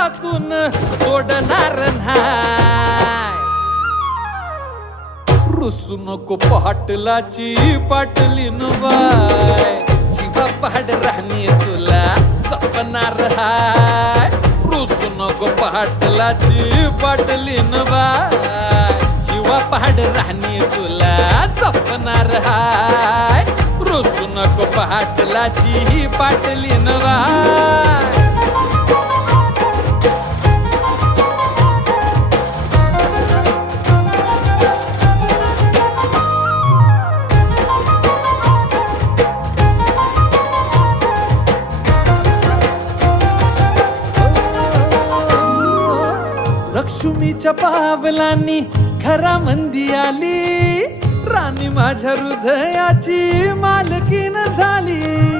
हातून सोडणार नाही. रुसू नको पाटलाची पाटलीन बाय, जीवा पाड राहणी तुला जपणार हाय. रुसू नको पाटलाची पाटलीन बाय, जीवा पाड राहणी तुला जपणार हाय. रुसू नको पाटलाची पाटलीन बाय. लक्ष्मीच्या पावलांनी घरामंदी आली, राणी माझ्या हृदयाची मालकीन झाली.